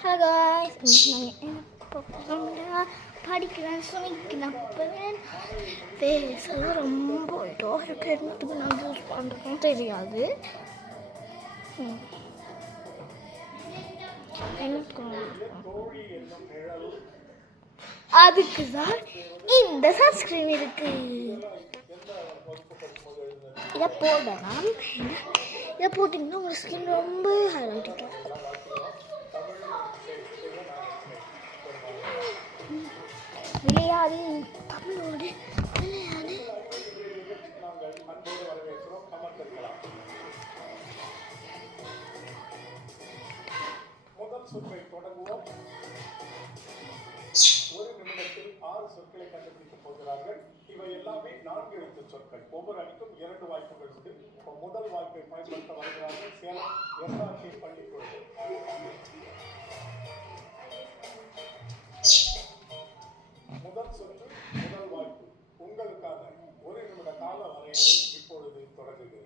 Hello guys, படிக்கிறேன் சுமிக்கிறேன் ஃபேஸெல்லாம் ரொம்ப இதாக இருக்கு. என்னத்துக்கு நான் யூஸ் பண்ணுறதுன்னு தெரியாது. அதுக்கு தான் இந்த சன்ஸ்கிரீன் இருக்கு. இதை போடலாம். இதை போட்டிங்கன்னா உங்கள் ஸ்கின் ரொம்ப ஹைலைட்டாக இருக்கும். விளையாடு தமிழோடு விளையாடு. முதல் சொற்களை தொடங்குவோம். ஒரு நிமிடத்தில் 6 சொற்களை கண்டுபிடிக்கப் போகிறார்கள். இவை எல்லாமே 4 எழுத்து சொற்கள். ஒவ்வொரு அணிக்கும் 2 வாய்ப்புகள் உண்டு. முதல் வாய்ப்பை பயன்படுத்த வருகிறார்கள் சேலம் SRK பள்ளிக்கூடம். முதல் சொற்று, முதல் வாய்ப்பு உங்களுக்காக. 1 நிமிட கால வரையறை இப்பொழுது தொடங்குகிறது.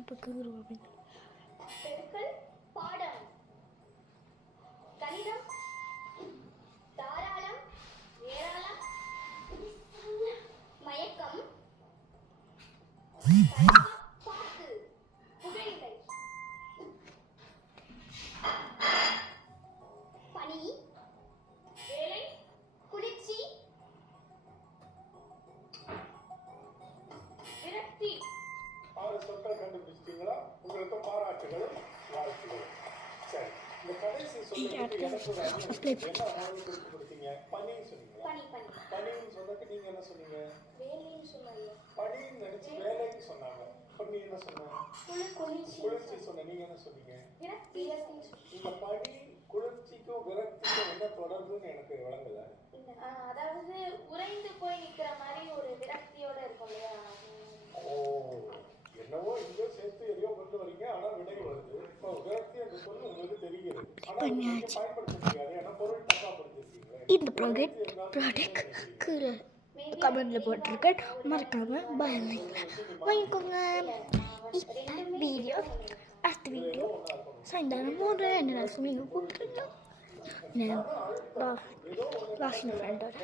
இப்போ கேக்குறோம். பெருக்கல் பாடம், கணிதம், தாராளம், ஏராளம், மயக்கம், பாட்டு, புகையிலை, பனி, வேலை, குளிர்ச்சி, விரக்தி. 6 சொற்கள் கண்டுபிடிச்சிட்டீங்களா? உங்களுக்கு பாராட்டுகளும் வாழ்த்துகளும். சரி, இந்த கடைசி சொல்லுக்கு எனக்கு ஒரு என்ன ஆர்வம் கொடுத்தீங்க? பனின்னு சொன்னீங்களா? பனின்னு சொன்னதுக்கு நீங்க என்ன சொன்னீங்க? வேலைன்னு சொன்னாங்க. பனின்னு நினைச்சு வேலைன்னு சொன்னாங்க. நீ என்ன சொன்னாங்க? குளிர்ச்சி சொன்ன. நீங்க என்ன சொன்னீங்க? விரக்தி. இந்த பனி குளிர்ச்சிக்கும் விரக்திக்கும் என்ன தொடர்புன்னு எனக்கு விளங்கல. அதாவது உறைந்து போய் நிக்கிற மாதிரி ஒரு விரக்தியோட இருக்கும் இல்லையா? ஓ, என்னவோ இங்கோ சேர்த்து எதையோ கொண்டு வரீங்க. ஆனா விடை வருது. இப்போ விரக்தி அந்த சொல்லு உங்களுக்கு தெரிகிறது. ஆனா நீங்க பயன்படுத்த முடியாது. ஏன்னா பொருள் தப்பா படிச்சிருக்கீங்க. இந்த ப்ராடக்ட் கீழே கமெண்ட்ல போட்டிருக்கேன். மறக்காம வாங்கிக்கோங்க. வீடியோ அடுத்த வீடியோ சாயந்தரம் போடுற என்ன சுமிங்க கூப்பிட்டுருங்க. லாஸ்ட் ஃப்ரெண்டோட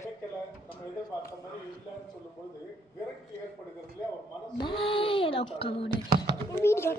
நம்ம எதிர்பார்த்த மாதிரி இல்லைன்னு சொல்லும்போது விரக்தி ஏற்படுகிறதுல அவர் மனசு பாய். வீடியோ